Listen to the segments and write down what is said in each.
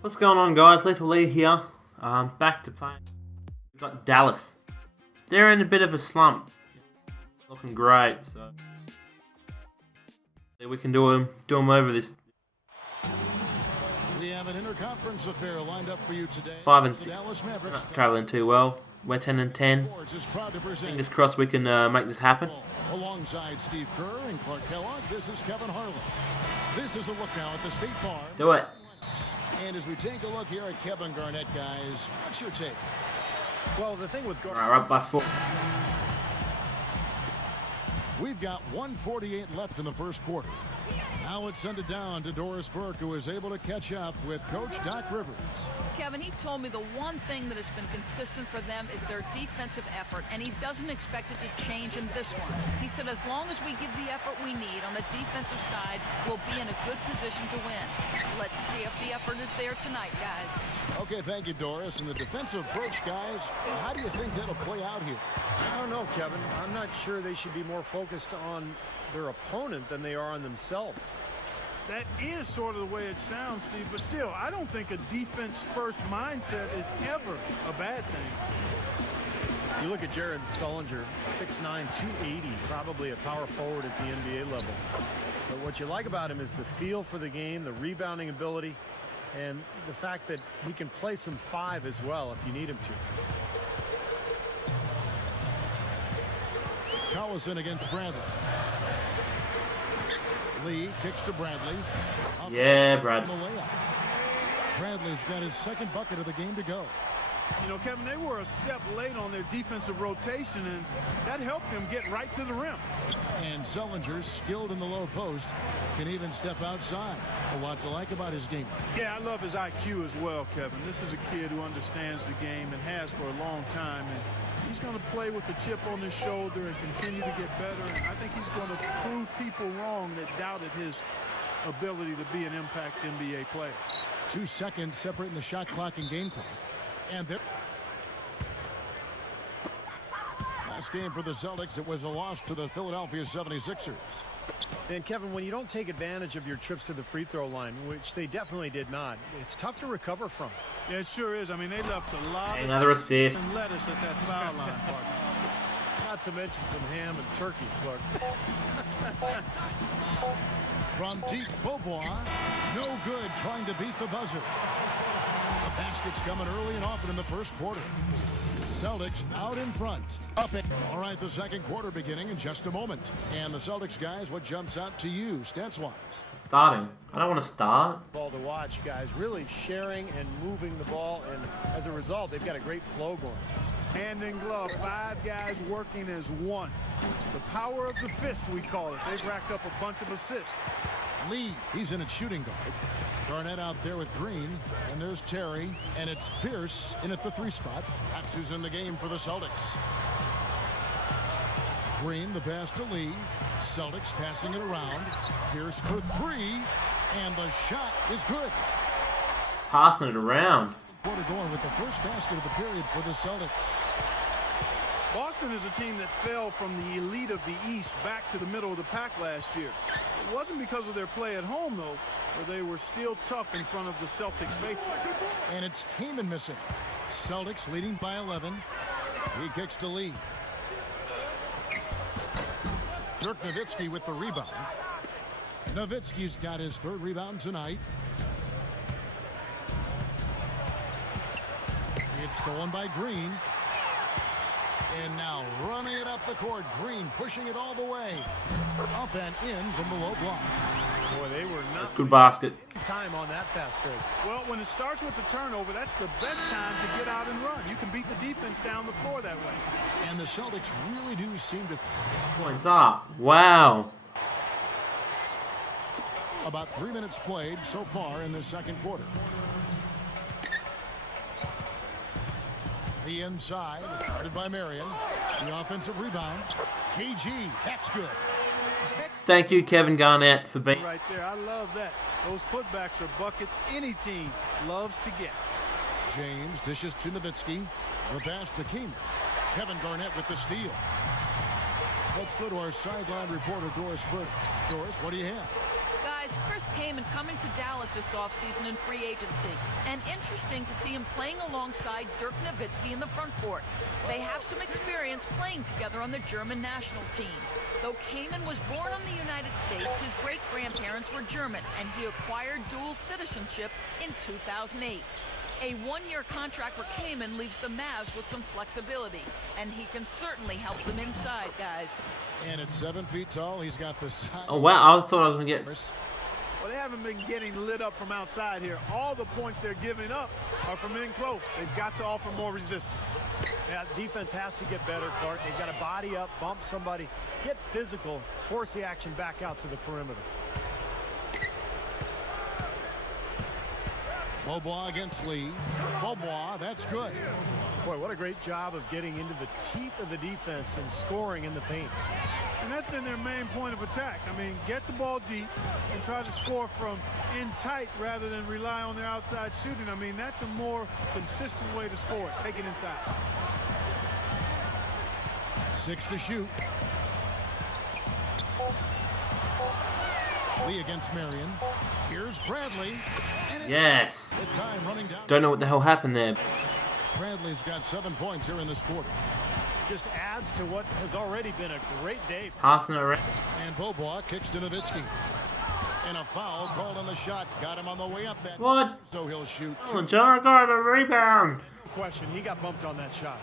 What's going on, guys? Leethal Lee here. Back to playing. We've got Dallas. They're in a bit of a slump. Looking great, so we can do them over this. We have an interconference affair lined up for you today. 5 and 6. Not traveling too well. We're 10 and 10. Fingers crossed we can make this happen. Alongside Steve Kerr and Clark Kellogg, this is Kevin Harlan. This is a look now at the State Farm. Do it. And as we take a look here at Kevin Garnett, guys, what's your take? Well, the thing with Alright, right by 4. We've got 1:48 left in the first quarter. Now let's send it down to Doris Burke, who is able to catch up with Coach Doc Rivers. Kevin, he told me the one thing that has been consistent for them is their defensive effort, and he doesn't expect it to change in this one. He said as long as we give the effort we need on the defensive side, we'll be in a good position to win. Let's see if the effort is there tonight, guys. Okay, thank you, Doris. And the defensive approach, guys, how do you think that'll play out here? I don't know, Kevin. I'm not sure they should be more focused on their opponent than they are on themselves. That is sort of the way it sounds, Steve, but still, I don't think a defense-first mindset is ever a bad thing. You look at Jared Sullinger, 6'9", 280, probably a power forward at the NBA level. But what you like about him is the feel for the game, the rebounding ability, and the fact that he can play some 5 as well if you need him to. Collison against Bradley. Lee kicks to Bradley. Yeah, Brad. Bradley's got his second bucket of the game to go. You know, Kevin, they were a step late on their defensive rotation, and that helped them get right to the rim. And Sullinger, skilled in the low post, can even step outside. A lot to like about his game. Yeah, I love his IQ as well, Kevin. This is a kid who understands the game and has for a long time. And he's going to play with a chip on his shoulder and continue to get better. And I think he's going to prove people wrong that doubted his ability to be an impact NBA player. 2 seconds separating the shot clock and game clock. And there. Last game for the Celtics, it was a loss to the Philadelphia 76ers. And Kevin, when you don't take advantage of your trips to the free throw line, which they definitely did not, it's tough to recover from. Yeah, it sure is. I mean, they left a lot Another assist. and lettuce at that foul line, partner. Not to mention some ham and turkey, Clark. From deep, Beaubois, no good trying to beat the buzzer. The basket's coming early and often in the first quarter. Celtics out in front. Up it. All right, the second quarter beginning in just a moment. And the Celtics, guys, what jumps out to you, stats-wise? Starting. I don't want to start. Ball to watch, guys. Really sharing and moving the ball, and as a result, they've got a great flow going. Hand in glove, 5 guys working as one. The power of the fist, we call it. They've racked up a bunch of assists. Lee, he's in at shooting guard. Garnett out there with Green, and there's Terry, and it's Pierce in at the 3 spot. That's who's in the game for the Celtics. Green, the pass to Lee. Celtics passing it around. Pierce for 3, and the shot is good. Passing it around. Quarter going with the first basket of the period for the Celtics. Boston is a team that fell from the elite of the East back to the middle of the pack last year. It wasn't because of their play at home, though, where they were still tough in front of the Celtics faithful. And it's Kaman missing. Celtics leading by 11. He kicks to Lee. Dirk Nowitzki with the rebound. Nowitzki's got his 3rd rebound tonight. It's stolen by Green. And now running it up the court. Green pushing it all the way. Up and in from the low block. Boy, they were not Good basket. time on that fast break. Well, when it starts with the turnover, that's the best time to get out and run. You can beat the defense down the floor that way. And the Celtics really do seem to... Points up. Wow. About 3 minutes played so far in the second quarter. The inside, guarded by Marion. The offensive rebound. KG, that's good. Thank you, Kevin Garnett, for being. Right there, I love that. Those putbacks are buckets any team loves to get. James dishes to Nowitzki. The pass to Kaman. Kevin Garnett with the steal. Let's go to our sideline reporter, Doris Burke. Doris, what do you have? Guys, Guys, Chris Kaman coming to Dallas this offseason in free agency. And interesting to see him playing alongside Dirk Nowitzki in the front court. They have some experience playing together on the German national team. Though Kaman was born in the United States, his great-grandparents were German, and he acquired dual citizenship in 2008. A one-year contract for Kaman leaves the Mavs with some flexibility, and he can certainly help them inside, guys. And at 7 feet tall, he's got the size. Oh wow, I thought I was going to get... Well, they haven't been getting lit up from outside here. All the points they're giving up are from in close. They've got to offer more resistance. Yeah, defense has to get better, Clark. They've got to body up, bump somebody, get physical, force the action back out to the perimeter. Beaubois against Lee. Beaubois, that's good. Boy, what a great job of getting into the teeth of the defense and scoring in the paint. And that's been their main point of attack. I mean, get the ball deep and try to score from in tight rather than rely on their outside shooting. I mean, that's a more consistent way to score it. Take it inside. 6 to shoot. Lee against Marion. Here's Bradley. Yes. The time running down. Don't know what the hell happened there. Bradley's got 7 points here in this quarter. Just adds to what has already been a great day. Passing it around. And Beaubois kicks to Nowitzki. And a foul called on the shot. Got him on the way up that. What? So he'll shoot. Oh, John got a rebound. No question, he got bumped on that shot.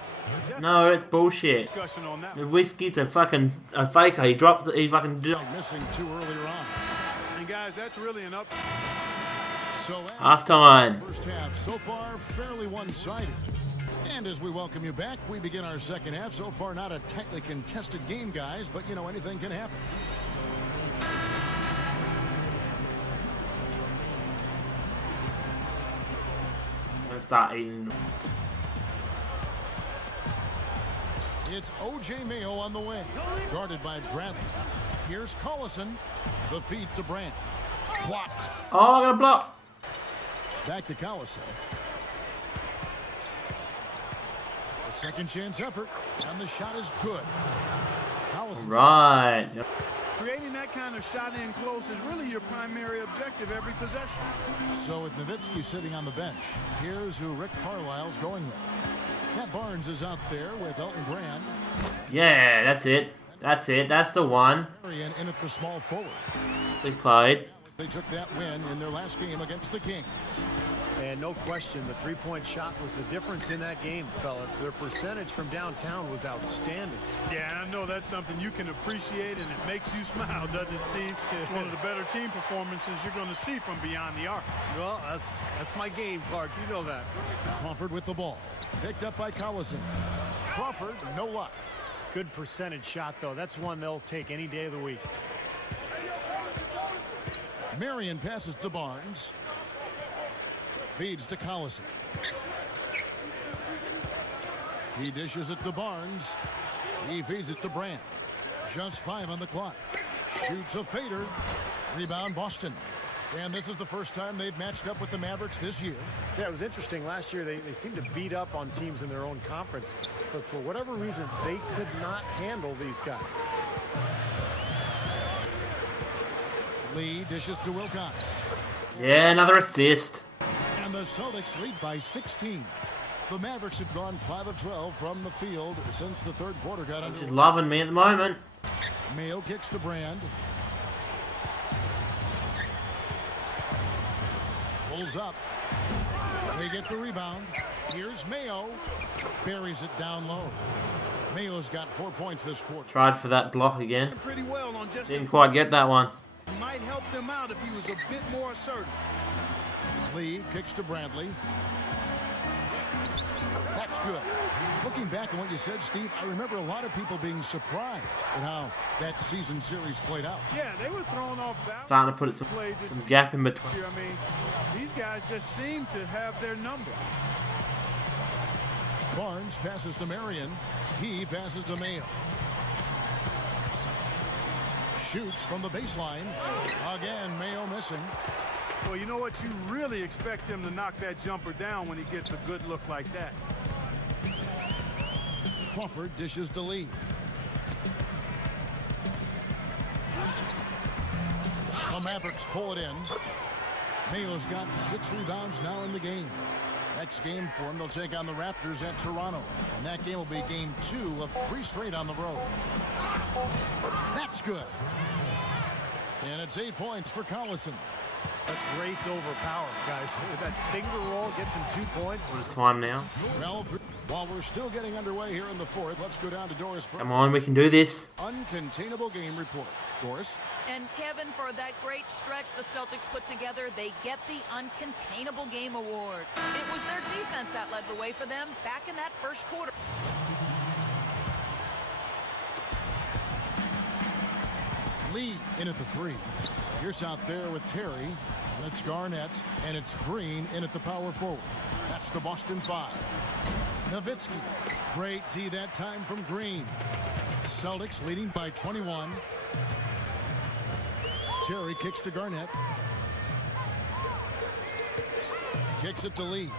No, it's bullshit. Discussion on that. The Whiskey's a fucking faker. He dropped it. He fucking did it. Missing 2 earlier on. And guys, that's really an up. So Half time. first half so far fairly one-sided. And as we welcome you back, we begin our second half. So far not a tightly contested game, guys, but you know anything can happen. I'm gonna start eating. It's O.J. Mayo on the way. Guarded by Bradley. Here's Collison. The feed to Brand. Blocked. Oh, I got a block. Back to Collison. A second chance effort. And the shot is good. Collison. Right. Yep. Creating that kind of shot in close is really your primary objective every possession. So with Nowitzki sitting on the bench, here's who Rick Carlisle's going with. Matt Barnes is out there with Elton Brand. Yeah, that's it. That's it. That's the one. Marion in at the small forward. They played. They took that win in their last game against the Kings. And no question, the three-point shot was the difference in that game, fellas. Their percentage from downtown was outstanding. Yeah, and I know that's something you can appreciate, and it makes you smile, doesn't it, Steve? It's one of the better team performances you're going to see from beyond the arc. Well, that's my game, Clark. You know that. Crawford with the ball. Picked up by Collison. Crawford, no luck. Good percentage shot, though. That's one they'll take any day of the week. Marion passes to Barnes. Feeds to Collison. He dishes it to Barnes. He feeds it to Brand. Just 5 on the clock. Shoots a fader. Rebound Boston. And this is the first time they've matched up with the Mavericks this year. Yeah, it was interesting. Last year, they seemed to beat up on teams in their own conference. But for whatever reason, they could not handle these guys. Lee dishes to Wilcox. Yeah, another assist. And the Celtics lead by 16. The Mavericks have gone 5 of 12 from the field since the third quarter got She's underway. loving me at the moment. Mayo kicks to Brand. Pulls up. They get the rebound. Here's Mayo. Buries it down low. Mayo's got 4 points this quarter. Tried for that block again. Pretty well on just Didn't quite get that one. might help them out if he was a bit more assertive. Lee kicks to Bradley. That's good. Looking back on what you said, Steve, I remember a lot of people being surprised at how that season series played out. Yeah, they were thrown off balance. Starting to put some gap in between. I mean, these guys just seem to have their number. Barnes passes to Marion. He passes to Mayo. Shoots from the baseline. Again, Mayo missing. Well, you know what? You really expect him to knock that jumper down when he gets a good look like that. Crawford dishes to Lee. The Mavericks pull it in. Mayo's got 6 rebounds now in the game. Next game for them, they'll take on the Raptors at Toronto. And that game will be game 2 of 3 straight on the road. That's good. And it's 8 points for Collison. That's grace over power, guys. With that finger roll, gets him 2 points. What time now? Well, while we're still getting underway here in the 4th, let's go down to Doris. Come on, we can do this. Uncontainable game report. Doris? And Kevin, for that great stretch the Celtics put together, they get the Uncontainable Game Award. It was their defense that led the way for them back in that first quarter. Lee in at the 3. Here's out there with Terry, and it's Garnett, and it's Green in at the power forward. That's the Boston 5. Nowitzki, great D that time from Green. Celtics leading by 21. Terry kicks to Garnett. Kicks it to Lee.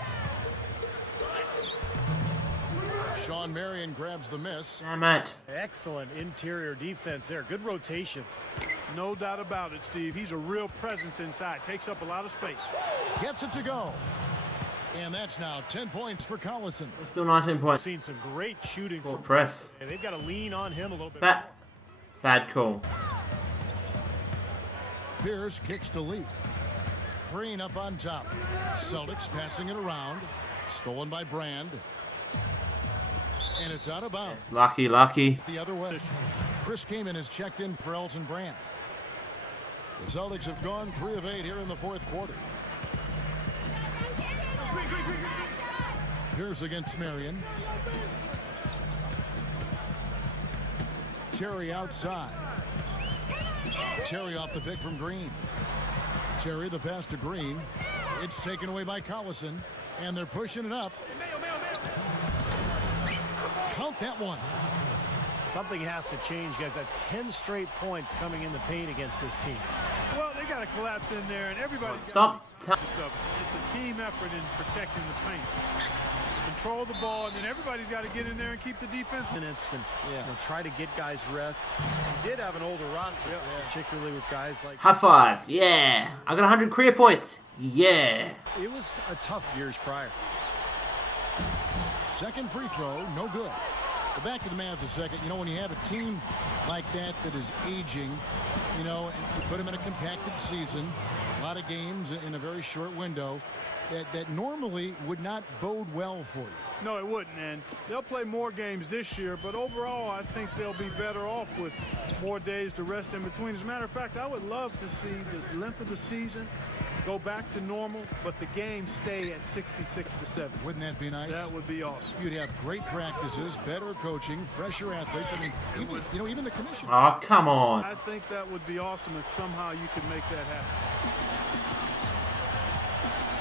Sean Marion grabs the miss. Damn it. Excellent interior defense there. Good rotations. No doubt about it, Steve. He's a real presence inside. Takes up a lot of space. Gets it to go. And that's now 10 points for Collison. We're still 19 points. Seen some great shooting Full from press. and they've got to lean on him a little bit. Bad call. Pierce kicks to Lee. Green up on top. Celtics passing it around. Stolen by Brand. And it's out of bounds. Lucky. The other way. Chris Kaman has checked in for Elton Brand. The Celtics have gone 3 of 8 here in the 4th quarter. Here's against Marion. Terry outside. Terry off the pick from Green. Terry the pass to Green. It's taken away by Collison. And they're pushing it up. Count that one. Something has to change, guys. That's 10 straight points coming in the paint against this team. Well, they got to collapse in there, and everybody's Stop. got to it's a team effort in protecting the paint. Control the ball, and then everybody's got to get in there and keep the defense. Minutes and try to get guys rest. He did have an older roster, particularly with guys like. High fives. Yeah. I got 100 career points. Yeah. It was a tough years prior. Second free throw, no good. But back to the Mavs a second. You know, when you have a team like that is aging, you know, and you put them in a compacted season, a lot of games in a very short window, that normally would not bode well for you. No, it wouldn't, and they'll play more games this year, but overall I think they'll be better off with more days to rest in between. As a matter of fact, I would love to see the length of the season go back to normal, but the games stay at 66 to 7. Wouldn't that be nice? That would be awesome. You'd have great practices, better coaching, fresher athletes. I mean, even the commission. Oh, come on. I think that would be awesome if somehow you could make that happen.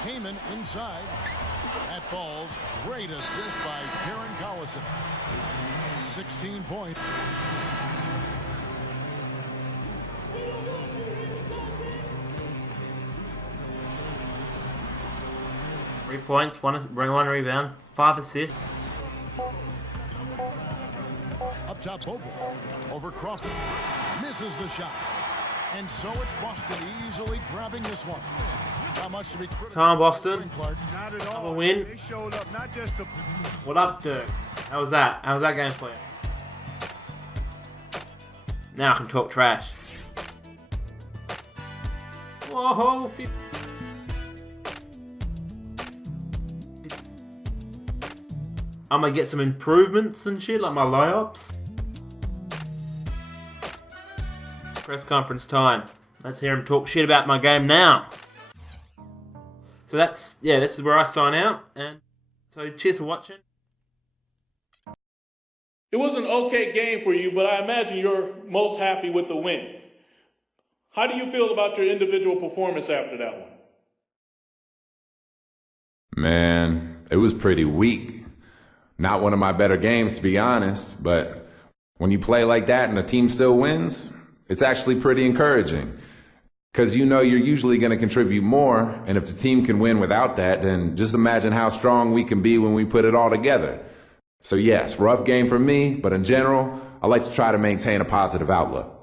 Kaman inside. That falls. Great assist by Darren Collison. 16 points. Three points, one rebound, 5 assists. Up top, Bobo. Over Crawford. Misses the shot. And so it's Boston easily grabbing this one. Not much to be critical. Come on, Boston. Not at all. A win. They showed up not just to. What up, Dirk? How was that? How was that game for you? Now I can talk trash. Whoa, I'm gonna get some improvements and shit, like my layups. Press conference time. Let's hear him talk shit about my game now. So this is where I sign out. And so cheers for watching. It was an okay game for you, but I imagine you're most happy with the win. How do you feel about your individual performance after that one? Man, it was pretty weak. Not one of my better games, to be honest, but when you play like that and the team still wins, it's actually pretty encouraging. Because you know you're usually going to contribute more, and if the team can win without that, then just imagine how strong we can be when we put it all together. So yes, rough game for me, but in general, I like to try to maintain a positive outlook.